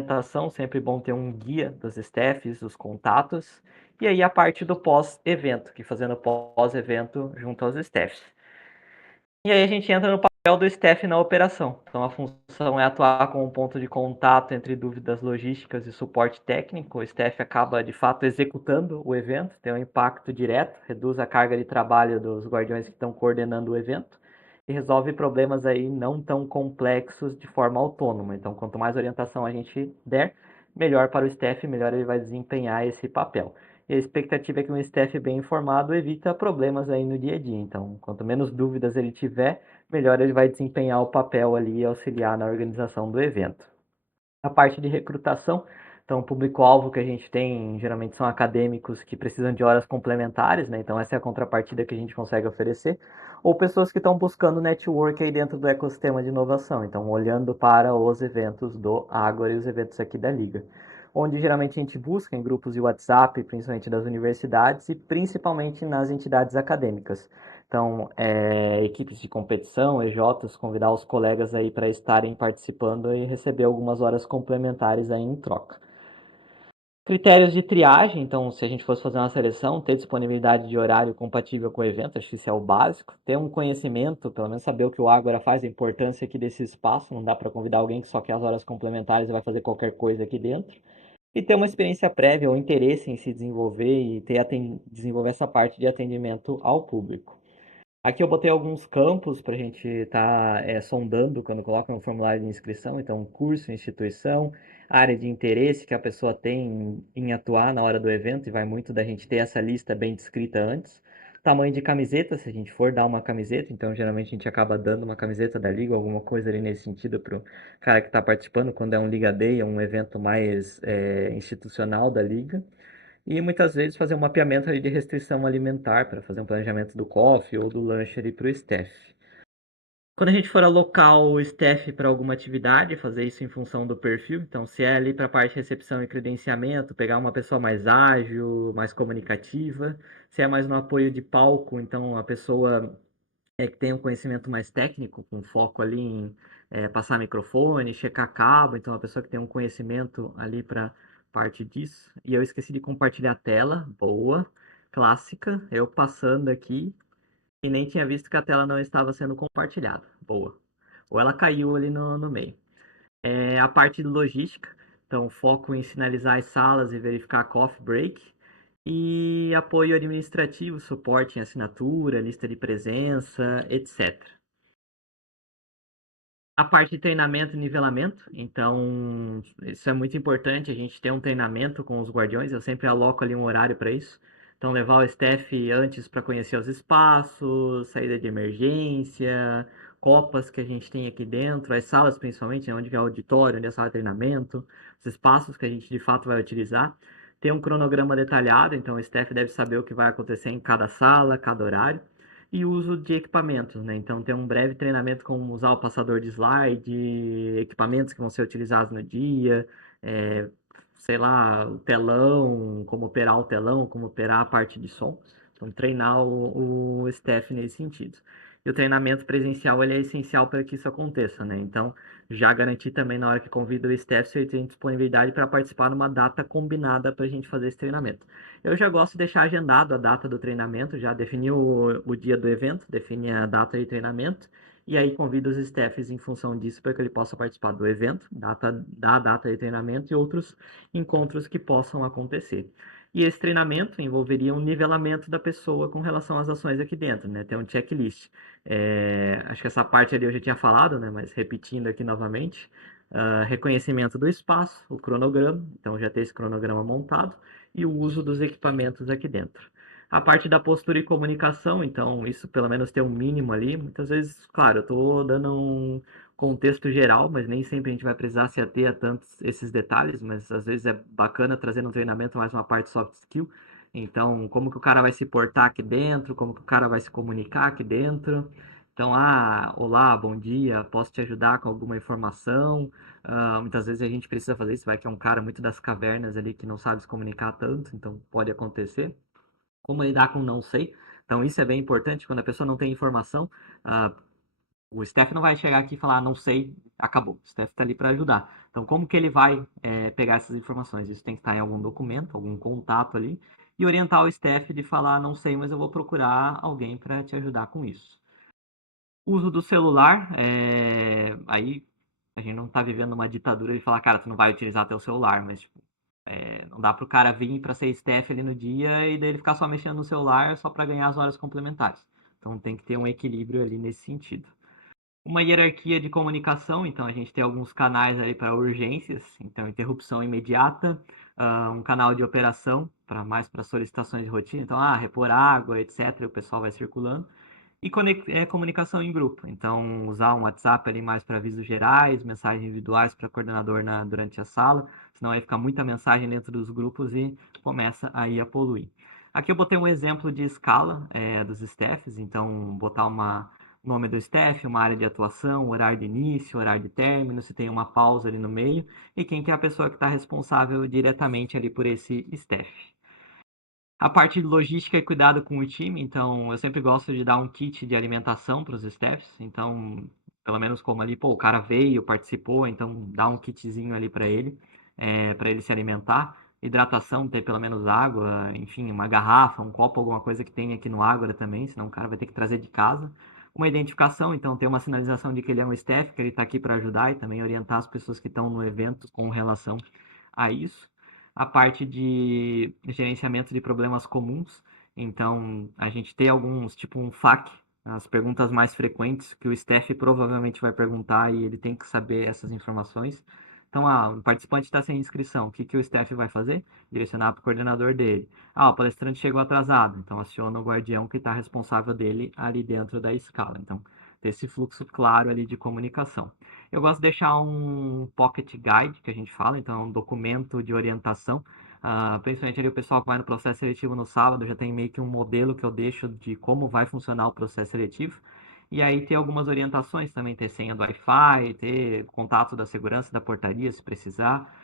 orientação, sempre bom ter um guia dos staffs, os contatos, e aí a parte do pós-evento, que fazendo pós-evento junto aos staffs. E aí a gente entra no papel do staff na operação. Então a função é atuar como um ponto de contato entre dúvidas logísticas e suporte técnico. O staff acaba de fato executando o evento, tem um impacto direto, reduz a carga de trabalho dos guardiões que estão coordenando o evento e resolve problemas aí não tão complexos de forma autônoma. Então quanto mais orientação a gente der, melhor para o staff, melhor ele vai desempenhar esse papel. E a expectativa é que um staff bem informado evita problemas aí no dia a dia. Então, quanto menos dúvidas ele tiver, melhor ele vai desempenhar o papel ali e auxiliar na organização do evento. A parte de recrutação, então o público-alvo que a gente tem geralmente são acadêmicos que precisam de horas complementares, né? Então essa é a contrapartida que a gente consegue oferecer, ou pessoas que estão buscando network aí dentro do ecossistema de inovação, então olhando para os eventos do Agora e os eventos aqui da Liga, onde geralmente a gente busca em grupos de WhatsApp, principalmente das universidades e principalmente nas entidades acadêmicas. Então, equipes de competição, EJs, convidar os colegas aí para estarem participando e receber algumas horas complementares aí em troca. Critérios de triagem, então, se a gente fosse fazer uma seleção, ter disponibilidade de horário compatível com o evento, acho que isso é o básico. Ter um conhecimento, pelo menos saber o que o Ágora faz, a importância aqui desse espaço, não dá para convidar alguém que só quer as horas complementares e vai fazer qualquer coisa aqui dentro. E ter uma experiência prévia ou interesse em se desenvolver e desenvolver essa parte de atendimento ao público. Aqui eu botei alguns campos para a gente estar sondando quando coloca no formulário de inscrição. Então, curso, instituição, área de interesse que a pessoa tem em atuar na hora do evento, e vai muito da gente ter essa lista bem descrita antes. Tamanho de camiseta, se a gente for dar uma camiseta, então geralmente a gente acaba dando uma camiseta da liga, alguma coisa ali nesse sentido para o cara que está participando, quando é um Liga Day, é um evento mais institucional da liga. E muitas vezes fazer um mapeamento ali de restrição alimentar para fazer um planejamento do coffee ou do lanche ali para o staff. Quando a gente for alocar o staff para alguma atividade, fazer isso em função do perfil. Então, se é ali para a parte de recepção e credenciamento, pegar uma pessoa mais ágil, mais comunicativa. Se é mais no apoio de palco, então a pessoa que tem um conhecimento mais técnico, com foco ali em passar microfone, checar cabo, então a pessoa que tem um conhecimento ali para parte disso. E eu esqueci de compartilhar a tela, boa, clássica, eu passando aqui e nem tinha visto que a tela não estava sendo compartilhada, boa. Ou ela caiu ali no meio. A parte de logística, então foco em sinalizar as salas e verificar coffee break. E apoio administrativo, suporte em assinatura, lista de presença, etc. A parte de treinamento e nivelamento, então isso é muito importante, a gente ter um treinamento com os guardiões, eu sempre aloco ali um horário para isso. Então levar o staff antes para conhecer os espaços, saída de emergência, copas que a gente tem aqui dentro, as salas principalmente, né, onde é o auditório, onde é a sala de treinamento, os espaços que a gente de fato vai utilizar. Ter um cronograma detalhado, então o staff deve saber o que vai acontecer em cada sala, cada horário e uso de equipamentos, né? Então tem um breve treinamento como usar o passador de slide, equipamentos que vão ser utilizados no dia, é, sei lá, o telão, como operar o telão, como operar a parte de som. Então treinar o staff nesse sentido. E o treinamento presencial ele é essencial para que isso aconteça, né? Então já garantir também na hora que convida o staff se ele tem disponibilidade para participar numa data combinada para a gente fazer esse treinamento. Eu já gosto de deixar agendado a data do treinamento, já defini o dia do evento, defini a data de treinamento, e aí convido os staffs em função disso para que ele possa participar do evento, da data de treinamento e outros encontros que possam acontecer. E esse treinamento envolveria um nivelamento da pessoa com relação às ações aqui dentro, né? Tem um checklist. Acho que essa parte ali eu já tinha falado, né? Mas repetindo aqui novamente. Reconhecimento do espaço, o cronograma, então já ter esse cronograma montado e o uso dos equipamentos aqui dentro. A parte da postura e comunicação, então, isso pelo menos tem um mínimo ali. Muitas vezes, claro, eu estou dando um contexto geral, mas nem sempre a gente vai precisar se ater a tantos esses detalhes, mas às vezes é bacana trazer no treinamento mais uma parte soft skill. Então, como que o cara vai se portar aqui dentro, como que o cara vai se comunicar aqui dentro. Então, olá, bom dia, posso te ajudar com alguma informação? Muitas vezes a gente precisa fazer isso, vai que é um cara muito das cavernas ali que não sabe se comunicar tanto, então pode acontecer. Como lidar com não sei? Então isso é bem importante quando a pessoa não tem informação. O staff não vai chegar aqui e falar, não sei, acabou. O staff está ali para ajudar. Então, como que ele vai pegar essas informações? Isso tem que estar em algum documento, algum contato ali, e orientar o staff de falar, não sei, mas eu vou procurar alguém para te ajudar com isso. Uso do celular, aí a gente não está vivendo uma ditadura de falar, cara, tu não vai utilizar teu celular, mas tipo, não dá para o cara vir para ser staff ali no dia e daí ele ficar só mexendo no celular só para ganhar as horas complementares. Então tem que ter um equilíbrio ali nesse sentido. Uma hierarquia de comunicação, então a gente tem alguns canais ali para urgências, então interrupção imediata, um canal de operação para mais para solicitações de rotina, então repor água, etc, o pessoal vai circulando. E comunicação em grupo, então usar um WhatsApp ali mais para avisos gerais, mensagens individuais para coordenador durante a sala, senão aí fica muita mensagem dentro dos grupos e começa aí a poluir. Aqui eu botei um exemplo de escala dos staffs, então botar nome do staff, uma área de atuação, horário de início, horário de término, se tem uma pausa ali no meio, e quem que é a pessoa que está responsável diretamente ali por esse staff. A parte de logística e cuidado com o time, então eu sempre gosto de dar um kit de alimentação para os staffs, então pelo menos como ali, pô, o cara veio, participou, então dá um kitzinho ali para ele se alimentar. Hidratação, ter pelo menos água, enfim, uma garrafa, um copo, alguma coisa que tem aqui no Ágora também, senão o cara vai ter que trazer de casa. Uma identificação, então ter uma sinalização de que ele é um staff, que ele está aqui para ajudar e também orientar as pessoas que estão no evento com relação a isso. A parte de gerenciamento de problemas comuns. Então, a gente tem alguns, tipo um FAQ, as perguntas mais frequentes que o staff provavelmente vai perguntar e ele tem que saber essas informações. Então, o participante está sem inscrição, o que, que o staff vai fazer? Direcionar para o coordenador dele. O palestrante chegou atrasado, então aciona o guardião que está responsável dele ali dentro da escala. Então, ter esse fluxo claro ali de comunicação. Eu gosto de deixar um pocket guide, que a gente fala, então é um documento de orientação. Principalmente ali o pessoal que vai no processo seletivo no sábado, já tem meio que um modelo que eu deixo de como vai funcionar o processo seletivo. E aí ter algumas orientações também, ter senha do Wi-Fi, ter contato da segurança da portaria, se precisar,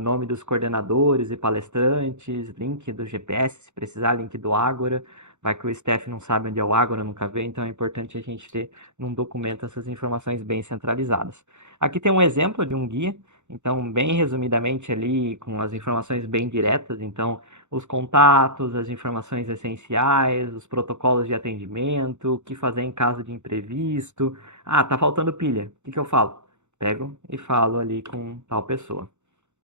nome dos coordenadores e palestrantes, link do GPS, se precisar, link do Ágora. Vai que o staff não sabe onde é o Ágora, nunca vê, então é importante a gente ter num documento essas informações bem centralizadas. Aqui tem um exemplo de um guia, então, bem resumidamente ali, com as informações bem diretas, então, os contatos, as informações essenciais, os protocolos de atendimento, o que fazer em caso de imprevisto. Tá faltando pilha. O que eu falo? Pego e falo ali com tal pessoa.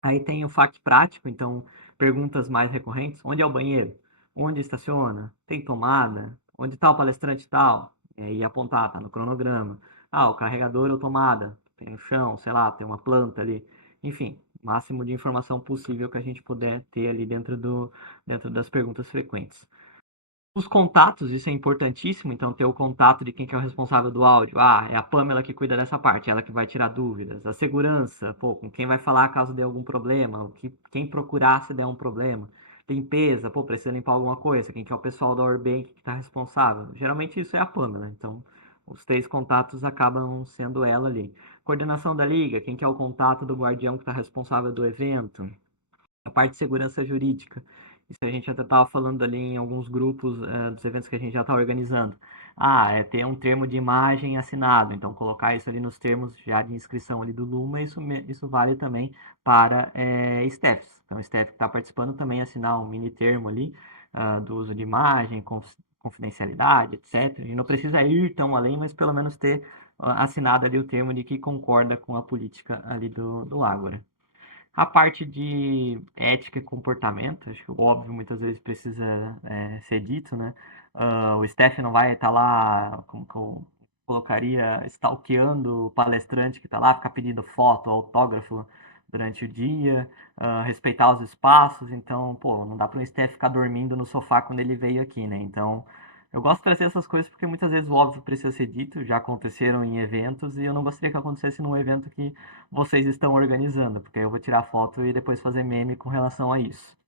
Aí tem o FAQ prático, então perguntas mais recorrentes. Onde é o banheiro? Onde estaciona? Tem tomada? Onde está o palestrante tal? E apontar, tá no cronograma. O carregador ou tomada? Tem no chão, sei lá, tem uma planta ali. Enfim, máximo de informação possível que a gente puder ter ali dentro das perguntas frequentes. Os contatos, isso é importantíssimo, então ter o contato de quem que é o responsável do áudio. É a Pamela que cuida dessa parte, ela que vai tirar dúvidas. A segurança, com quem vai falar caso dê algum problema, quem procurar se der um problema. Limpeza, precisa limpar alguma coisa, quem que é o pessoal da Orbank que está responsável. Geralmente isso é a Pamela, então os 3 contatos acabam sendo ela ali. Coordenação da liga, quem que é o contato do guardião que está responsável do evento. A parte de segurança jurídica. Isso a gente até estava falando ali em alguns grupos dos eventos que a gente já está organizando. Ter um termo de imagem assinado, então colocar isso ali nos termos já de inscrição ali do Luma, isso vale também para staffs. Então, o staff que está participando também assinar um mini termo ali do uso de imagem, confidencialidade, etc. E não precisa ir tão além, mas pelo menos ter assinado ali o termo de que concorda com a política ali do Ágora. A parte de ética e comportamento, acho que o óbvio muitas vezes precisa ser dito, né? O staff não vai estar lá, como que eu colocaria, stalkeando o palestrante que está lá, ficar pedindo foto, autógrafo durante o dia, respeitar os espaços. Então, não dá para um staff ficar dormindo no sofá quando ele veio aqui, né? Então, eu gosto de trazer essas coisas porque muitas vezes o óbvio precisa ser dito, já aconteceram em eventos e eu não gostaria que acontecesse num evento que vocês estão organizando, porque eu vou tirar foto e depois fazer meme com relação a isso.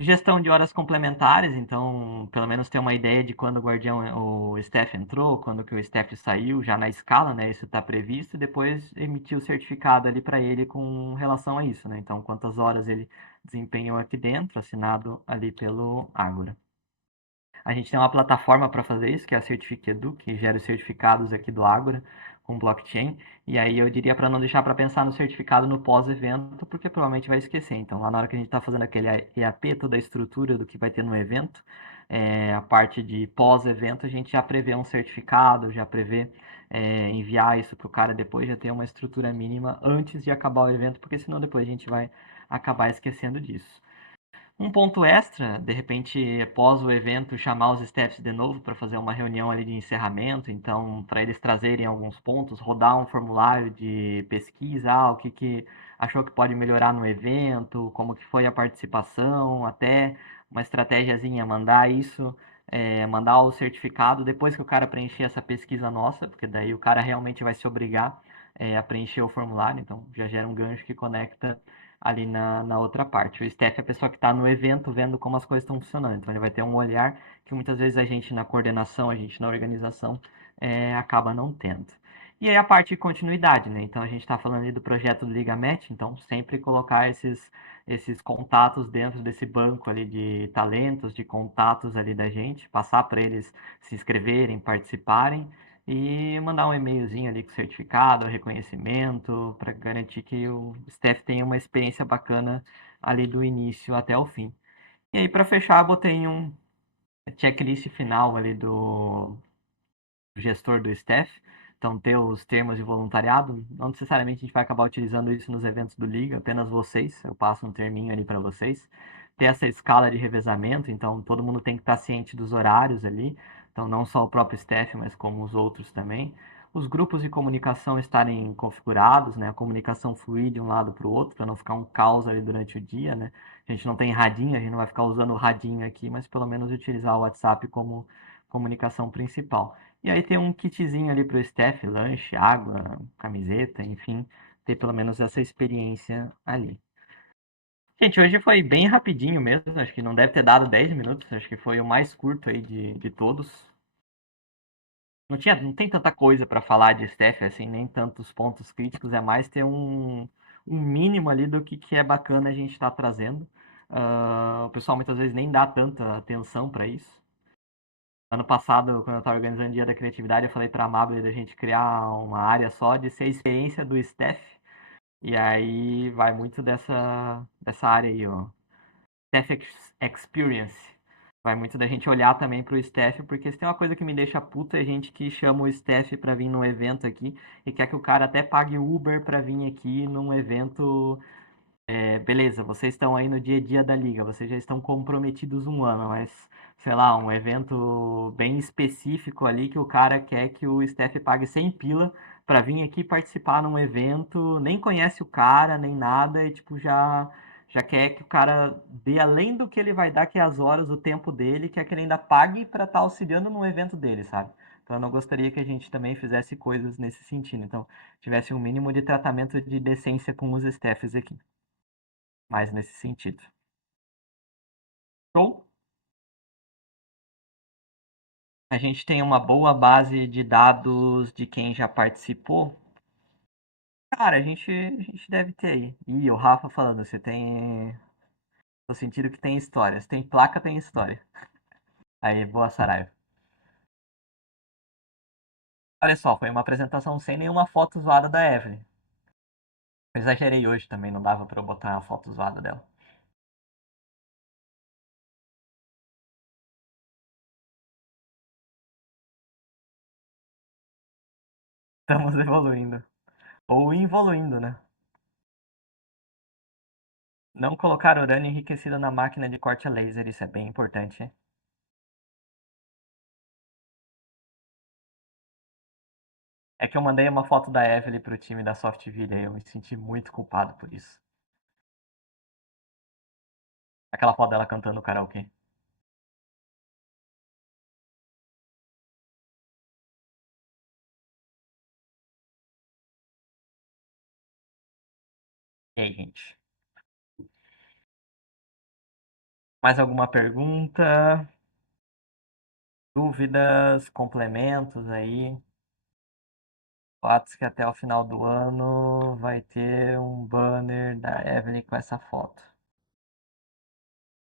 Gestão de horas complementares, então pelo menos ter uma ideia de quando o staff entrou, quando que o staff saiu, já na escala, né? Isso está previsto, e depois emitir o certificado ali para ele com relação a isso, né? Então quantas horas ele desempenhou aqui dentro, assinado ali pelo Ágora. A gente tem uma plataforma para fazer isso, que é a Certificedu, que gera os certificados aqui do Ágora com blockchain. E aí eu diria para não deixar para pensar no certificado no pós-evento, porque provavelmente vai esquecer. Então, lá na hora que a gente está fazendo aquele EAP, toda a estrutura do que vai ter no evento, a parte de pós-evento, a gente já prevê um certificado, já prevê enviar isso para o cara depois, já ter uma estrutura mínima antes de acabar o evento, porque senão depois a gente vai acabar esquecendo disso. Um ponto extra, de repente, após o evento, chamar os staffs de novo para fazer uma reunião ali de encerramento, então, para eles trazerem alguns pontos, rodar um formulário de pesquisa, o que achou que pode melhorar no evento, como que foi a participação, até uma estratégiazinha, mandar isso, mandar o certificado depois que o cara preencher essa pesquisa nossa, porque daí o cara realmente vai se obrigar a preencher o formulário, então já gera um gancho que conecta ali na outra parte. O staff é a pessoa que está no evento vendo como as coisas estão funcionando. Então ele vai ter um olhar que muitas vezes a gente na coordenação, a gente na organização acaba não tendo. E aí a parte de continuidade, né? Então a gente está falando ali do projeto do Liga Match, então sempre colocar esses contatos dentro desse banco ali de talentos, de contatos ali da gente, passar para eles se inscreverem, participarem e mandar um e-mailzinho ali com certificado, reconhecimento, para garantir que o staff tenha uma experiência bacana ali do início até o fim. E aí, para fechar, botei um checklist final ali do gestor do staff. Então, ter os termos de voluntariado, não necessariamente a gente vai acabar utilizando isso nos eventos do Liga, apenas vocês, eu passo um terminho ali para vocês. Ter essa escala de revezamento, então todo mundo tem que estar ciente dos horários ali, então não só o próprio staff, mas como os outros também. Os grupos de comunicação estarem configurados, né? A comunicação fluir de um lado para o outro, para não ficar um caos ali durante o dia, né? A gente não tem radinho, a gente não vai ficar usando o radinho aqui, mas pelo menos utilizar o WhatsApp como comunicação principal. E aí tem um kitzinho ali para o staff, lanche, água, camiseta, enfim, ter pelo menos essa experiência ali. Gente, hoje foi bem rapidinho mesmo, acho que não deve ter dado 10 minutos, acho que foi o mais curto aí de todos. Não tem tanta coisa para falar de staff, assim, nem tantos pontos críticos, é mais ter um mínimo ali do que é bacana a gente estar trazendo. O pessoal muitas vezes nem dá tanta atenção para isso. Ano passado, quando eu estava organizando o Dia da Criatividade, eu falei para a Mabel da gente criar uma área só de ser experiência do staff. E aí vai muito dessa área aí, ó. Experience. Vai muito da gente olhar também para o staff, porque se tem uma coisa que me deixa puta é gente que chama o staff para vir num evento aqui e quer que o cara até pague Uber para vir aqui num evento beleza, vocês estão aí no dia a dia da liga, vocês já estão comprometidos um ano, mas, sei lá, um evento bem específico ali que o cara quer que o staff pague 100 pila pra vir aqui participar num evento, nem conhece o cara, nem nada, e tipo, já quer que o cara dê além do que ele vai dar, que é as horas, o tempo dele, quer que ele ainda pague pra estar auxiliando num evento dele, sabe? Então eu não gostaria que a gente também fizesse coisas nesse sentido. Então, tivesse um mínimo de tratamento de decência com os staffs aqui mais nesse sentido. Show? A gente tem uma boa base de dados de quem já participou. Cara, a gente deve ter aí. Ih, o Rafa falando, você tem. Tô sentindo que tem história. Se tem placa, tem história. Aí, boa, Saraiva. Olha só, foi uma apresentação sem nenhuma foto zoada da Evelyn. Eu exagerei hoje também, não dava pra eu botar a foto zoada dela. Estamos evoluindo. Ou involuindo, né? Não colocar urânio enriquecido na máquina de corte a laser, isso é bem importante, hein? É que eu mandei uma foto da Evelyn pro time da Softville e eu me senti muito culpado por isso. Aquela foto dela cantando karaokê. E aí, gente? Mais alguma pergunta? Dúvidas? Complementos aí? Fatos que até o final do ano vai ter um banner da Evelyn com essa foto.